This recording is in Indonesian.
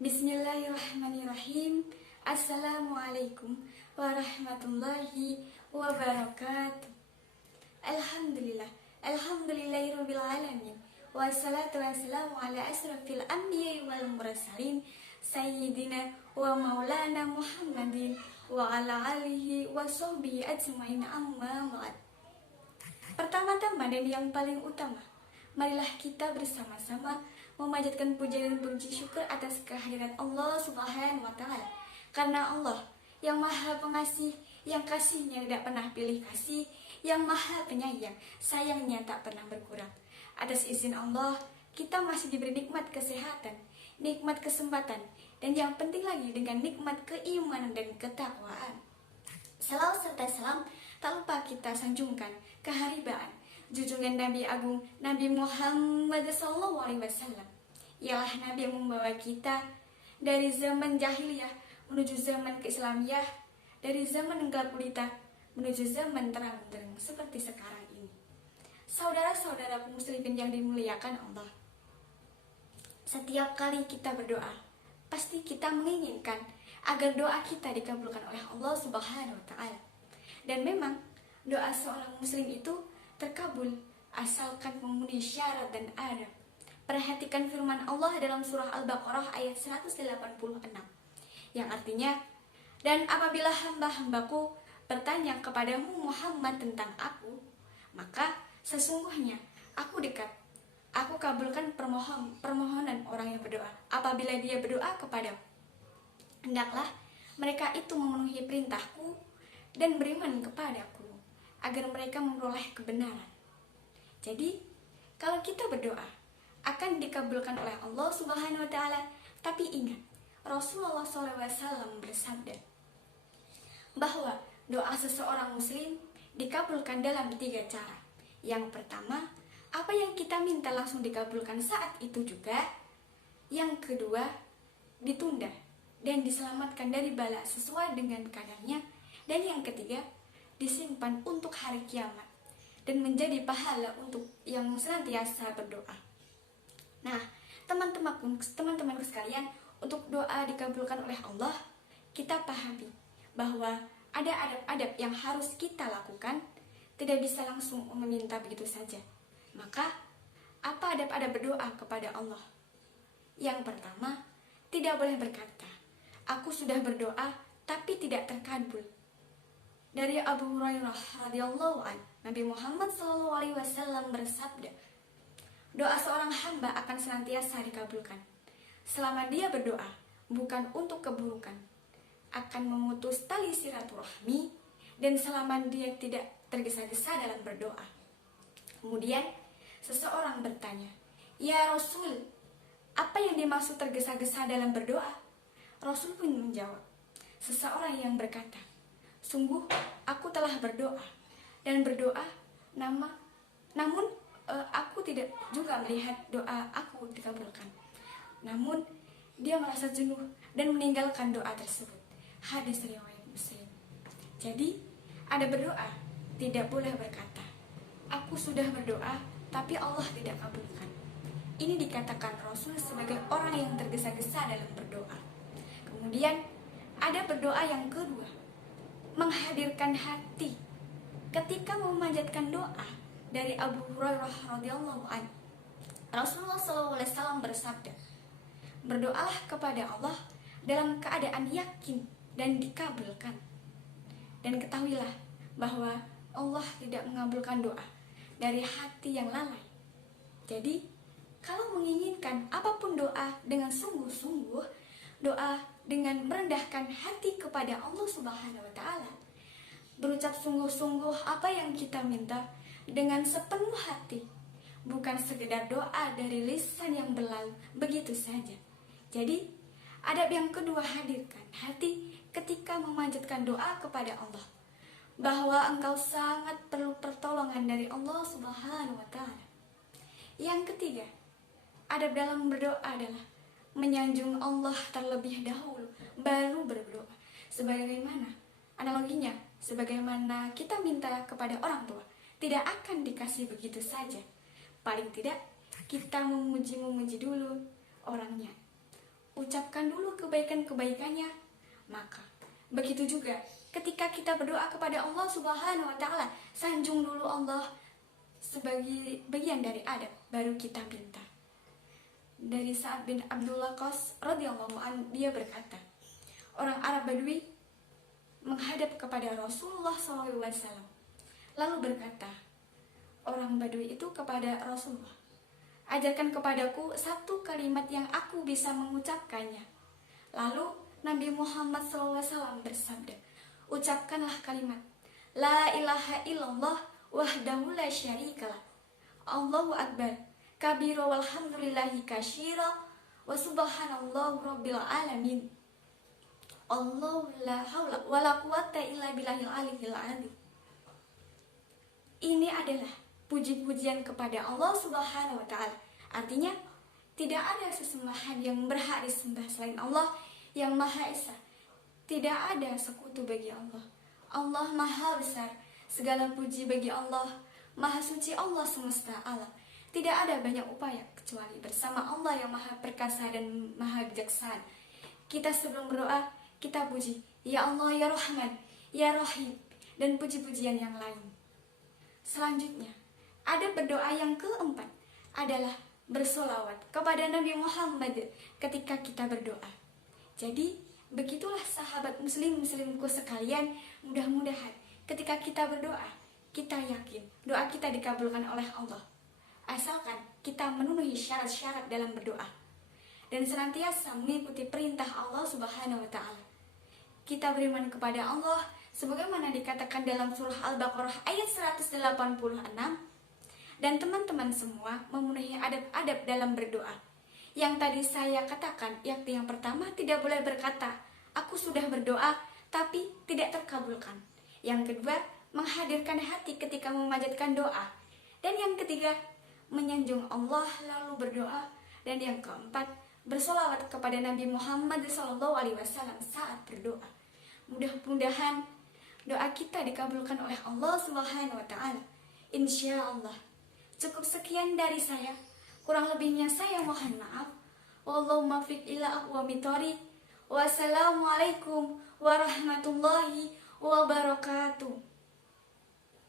Bismillahirrahmanirrahim. Assalamualaikum warahmatullahi wabarakatuh. Alhamdulillahirabbil alamin. Wassalatu wassalamu ala asrafil anbiya'i wal mursalin sayyidina wa maulana Muhammadin wa ala alihi wa sahbihi ajmain, amma ba'd. Pertama-tama dan yang paling utama, marilah kita bersama-sama memanjatkan puja dan puji syukur atas kehadiran Allah Subhanahu wa Ta'ala. Karena Allah yang Maha Pengasih, yang kasihnya tidak pernah pilih kasih, yang Maha Penyayang, sayangnya tak pernah berkurang. Atas izin Allah, kita masih diberi nikmat kesehatan, nikmat kesempatan, dan yang penting lagi dengan nikmat keimanan dan ketakwaan. Salawat serta salam tak lupa kita sanjungkan keharibaan junjungan Nabi Agung Nabi Muhammad SAW. Ialah Nabi yang membawa kita dari zaman jahiliyah menuju zaman keislamiah, dari zaman gelap gulita menuju zaman terang benderang seperti sekarang ini. Saudara-saudara muslimin yang dimuliakan Allah, setiap kali kita berdoa, pasti kita menginginkan agar doa kita dikabulkan oleh Allah Subhanahu wa Ta'ala. Dan memang doa seorang muslim itu terkabul asalkan memenuhi syarat dan adab. Perhatikan firman Allah dalam surah Al-Baqarah ayat 186 yang artinya, dan apabila hamba-hambaku bertanya kepadamu Muhammad tentang aku, maka sesungguhnya aku dekat. Aku kabulkan permohonan orang yang berdoa apabila dia berdoa kepadamu. Hendaklah mereka itu memenuhi perintahku dan beriman kepadaku agar mereka memperoleh kebenaran. Jadi, kalau kita berdoa akan dikabulkan oleh Allah Subhanahu wa Ta'ala. Tapi ingat, Rasulullah SAW bersabda bahwa doa seseorang muslim dikabulkan dalam 3 cara. Yang pertama, apa yang kita minta langsung dikabulkan saat itu juga. Yang kedua, ditunda dan diselamatkan dari bala sesuai dengan kadarnya. Dan yang ketiga, disimpan untuk hari kiamat dan menjadi pahala untuk yang senantiasa berdoa. Nah, teman-temanku sekalian, untuk doa dikabulkan oleh Allah, kita pahami bahwa ada adab-adab yang harus kita lakukan, tidak bisa langsung meminta begitu saja. Maka, apa adab-adab berdoa kepada Allah? Yang pertama, tidak boleh berkata, aku sudah berdoa tapi tidak terkabul. Dari Abu Hurairah radhiyallahu anhu, Nabi Muhammad SAW bersabda, doa seorang hamba akan senantiasa dikabulkan selama dia berdoa bukan untuk keburukan, akan memutus tali silaturahmi, dan selama dia tidak tergesa-gesa dalam berdoa. Kemudian seseorang bertanya, ya Rasul, apa yang dimaksud tergesa-gesa dalam berdoa? Rasul pun menjawab, seseorang yang berkata, sungguh aku telah berdoa dan berdoa namun aku tidak juga melihat doa aku dikabulkan. Namun dia merasa jenuh dan meninggalkan doa tersebut. Hadis riwayat Muslim. Jadi ada berdoa tidak boleh berkata, aku sudah berdoa tapi Allah tidak kabulkan. Ini dikatakan Rasul sebagai orang yang tergesa-gesa dalam berdoa. Kemudian ada berdoa yang kedua, menghadirkan hati ketika memanjatkan doa. Dari Abu Hurairah radhiyallahu anhu, Rasulullah SAW bersabda, berdoalah kepada Allah dalam keadaan yakin dan dikabulkan. Dan ketahuilah bahwa Allah tidak mengabulkan doa dari hati yang lalai. Jadi, kalau menginginkan apapun doa dengan sungguh-sungguh, doa dengan merendahkan hati kepada Allah Subhanahu wa Ta'ala, berucap sungguh-sungguh apa yang kita minta dengan sepenuh hati, bukan sekedar doa dari lisan yang berlalu begitu saja. Jadi, adab yang kedua, hadirkan hati ketika memanjatkan doa kepada Allah, bahwa engkau sangat perlu pertolongan dari Allah Subhanahu wa Ta'ala. Yang ketiga, adab dalam berdoa adalah menyanjung Allah terlebih dahulu baru berdoa. Sebagaimana analoginya, sebagaimana kita minta kepada orang tua, tidak akan dikasih begitu saja. Paling tidak kita memuji dulu orangnya. mengucapkan dulu kebaikan-kebaikannya. Maka begitu juga ketika kita berdoa kepada Allah Subhanahu wa taala, sanjung dulu Allah sebagai bagian dari adab, baru kita minta. Dari Sa'ad bin Abdullah Qas radhiyallahu anhu, dia berkata, orang Arab Badui menghadap kepada Rasulullah SAW, lalu berkata orang Badui itu kepada Rasulullah, ajarkan kepadaku satu kalimat yang aku bisa mengucapkannya. Lalu Nabi Muhammad SAW bersabda, ucapkanlah kalimat La ilaha illallah wahdahu la syarikalah, Allahu akbar kabira walhamdulillahi kasyira wa subhanallahu rabbil alamin, Allahu la haula wala quwata illa billahil aliyil azim. Ini adalah puji-pujian kepada Allah Subhanahu wa taala. Artinya tidak ada sesembahan yang berhak disembah selain Allah yang Maha Esa. Tidak ada sekutu bagi Allah. Allah Maha Besar. Segala puji bagi Allah. Maha suci Allah semesta alam. Tidak ada banyak upaya kecuali bersama Allah yang Maha Perkasa dan Maha Bijaksana. Kita sebelum berdoa, kita puji Ya Allah, Ya Rahman, Ya Rahim, dan puji-pujian yang lain. Selanjutnya, ada berdoa yang keempat adalah bersolawat kepada Nabi Muhammad ketika kita berdoa. Jadi, begitulah sahabat muslimku sekalian, mudah-mudahan ketika kita berdoa, kita yakin doa kita dikabulkan oleh Allah. Asalkan kita memenuhi syarat-syarat dalam berdoa dan senantiasa mengikuti perintah Allah Subhanahu wa taala. Kita beriman kepada Allah sebagaimana dikatakan dalam surah Al-Baqarah ayat 186, dan teman-teman semua memenuhi adab-adab dalam berdoa. Yang tadi saya katakan, yakni yang pertama, tidak boleh berkata, aku sudah berdoa, tapi tidak terkabulkan. Yang kedua, menghadirkan hati ketika memanjatkan doa. Dan yang ketiga, menyanjung Allah lalu berdoa. Dan yang keempat, bersolawat kepada Nabi Muhammad SAW saat berdoa. Mudah-mudahan doa kita dikabulkan oleh Allah Subhanahu wa taala. Insya Allah. Cukup sekian dari saya. Kurang lebihnya saya mohon maaf. Wallahu muwaffiq ila aqwamit thoriq. Wassalamualaikum warahmatullahi wabarakatuh.